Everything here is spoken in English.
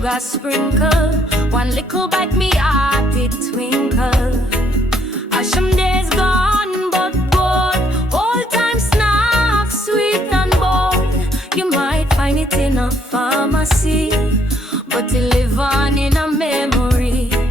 sugar sprinkle. One little bite me heart it twinkle. Asham days gone but good. Old time snacks, sweet and bold. You might find it in a pharmacy, but it live on in a memory.